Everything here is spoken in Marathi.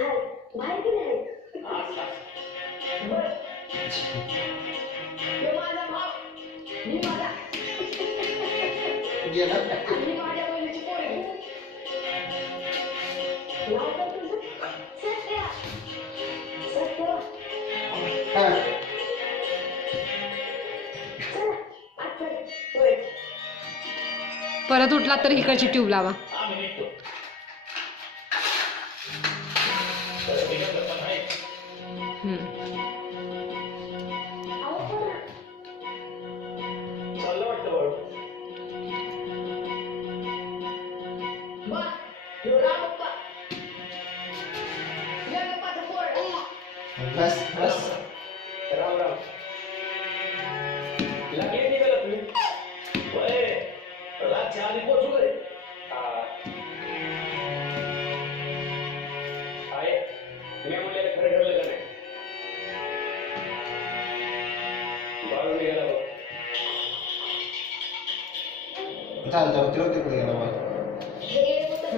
बाहेर की नाही बर माझा भाव मी माझा गेला आणि माझ्या बहिणीची पोरे नाव तर तुझं सत्य सत्य हा चला आता होय परत उठला तर इकडची ट्यूब लावा. अहो पण चाललं वाटतं बाळू. बा एवढा पप्पा या पप्पाचं पोर बस बस राम राम. लगेच निघाला तुम्ही. होय. रातच्या आधी पोहोचू रे. आहे मी म्हणलेलं खरं ठरलं का नाही? बाळू निघाला बघ. चालतं तिकडे गेला बघ. हे तर